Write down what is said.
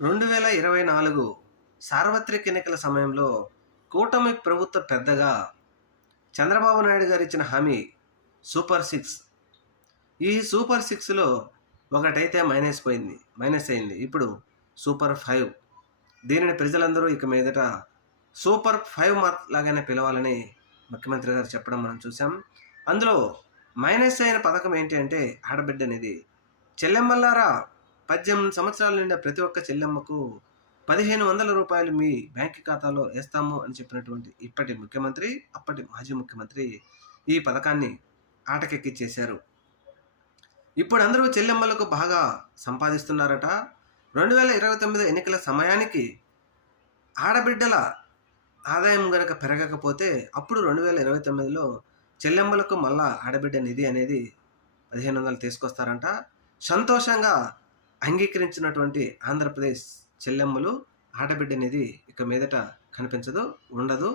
2024 సార్వత్రిక ఎన్నికల సమయంలో కూటమి ప్రభుత్వ పెద్దగా చంద్రబాబు నాయుడు గారు ఇచ్చిన హామీ సూపర్ సిక్స్. ఈ సూపర్ సిక్స్లో ఒకటైతే మైనస్ అయింది. ఇప్పుడు సూపర్ 5. దీనిని ప్రజలందరూ ఇక మీదట సూపర్ 5 లాగానే పిలవాలని ముఖ్యమంత్రి గారు చెప్పడం మనం చూసాం. అందులో మైనస్ అయిన పథకం ఏంటి అంటే ఆడబిడ్డ అనేది. చెల్లెమ్మల్లారా, 18 సంవత్సరాల నిండా ప్రతి ఒక్క చెల్లెమ్మకు 1500 రూపాయలు మీ బ్యాంక్ ఖాతాలో వేస్తాము అని చెప్పినటువంటి ఇప్పటి ముఖ్యమంత్రి, అప్పటి మాజీ ముఖ్యమంత్రి ఈ పథకాన్ని ఆటకెక్కిచ్చేశారు. ఇప్పుడు అందరూ చెల్లెమ్మలకు బాగా సంపాదిస్తున్నారట. 2029 ఎన్నికల సమయానికి ఆడబిడ్డల ఆదాయం కనుక పెరగకపోతే అప్పుడు 2029లో చెల్లెమ్మలకు మళ్ళా ఆడబిడ్డ నిధి అనేది 1500 తీసుకొస్తారంట. సంతోషంగా అంగీకరించినటువంటి ఆంధ్రప్రదేశ్ చెల్లెమ్మలు ఆడబిడ్డ నిధి ఇక మీదట కనిపించదు, ఉండదు.